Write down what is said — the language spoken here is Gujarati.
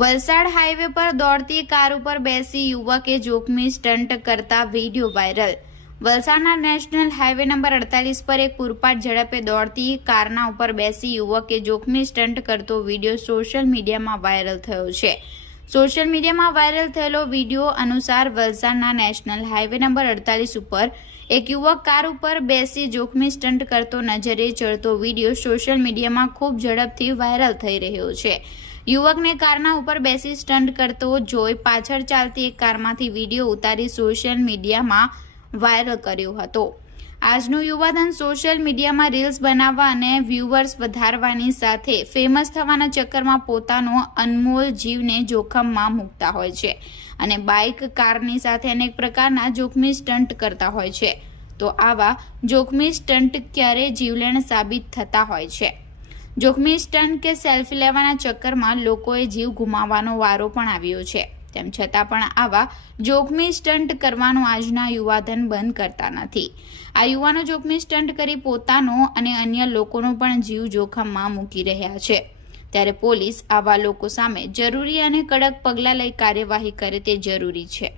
વલસાડ હાઈવે પર દોડતી કાર ઉપર બેસી યુવકે જોખમી સ્ટન્ટ કરતા વીડિયો વાયરલ. વલસાડના નેશનલ હાઈવે નંબર અડતાલીસ પર એક પૂરપાટ ઝડપે દોડતી કારના ઉપર બેસી યુવકે જોખમી સ્ટન્ટ કરતો વીડિયો સોશિયલ મીડિયામાં વાયરલ થયો છે. સોશિયલ મીડિયામાં વાયરલ થયેલો વીડિયો અનુસાર વલસાડના નેશનલ હાઈવે નંબર અડતાલીસ ઉપર એક યુવક કાર ઉપર બેસી જોખમી સ્ટન્ટ કરતો નજરે ચડતો વીડિયો સોશિયલ મીડિયામાં ખૂબ ઝડપથી વાયરલ થઈ રહ્યો છે. યુવકને કારના ઉપર બેસી સ્ટન્ટ કરતો જોઈ પાછળ ચાલતી એક કારમાંથી વીડિયો ઉતારી સોશિયલ મીડિયામાં વાયરલ કર્યો હતો. આજનું યુવાધન સોશિયલ મીડિયામાં રીલ્સ બનાવવા અને વ્યૂવર્સ વધારવાની સાથે ફેમસ થવાના ચક્કરમાં પોતાનો અનમોલ જીવને જોખમમાં મૂકતા હોય છે અને બાઇક, કારની સાથે અનેક પ્રકારના જોખમી સ્ટન્ટ કરતા હોય છે. તો આવા જોખમી સ્ટન્ટ ક્યારે જીવલેણ સાબિત થતા હોય છે? જોખમી સ્ટન્ટ કે સેલ્ફી લેવાના ચક્કરમાં લોકોએ જીવ ગુમાવવાનો વારો પણ આવ્યો છે. તેમ છતાં પણ આવા જોખમી સ્ટન્ટ કરવાનું આજના યુવાધન બંધ કરતા નથી. આ યુવાનો જોખમી સ્ટન્ટ કરી પોતાનો અને અન્ય લોકોનો પણ જીવ જોખમમાં મૂકી રહ્યા છે. ત્યારે પોલીસ આવા લોકો સામે જરૂરી અને કડક પગલાં લઈ કાર્યવાહી કરે તે જરૂરી છે.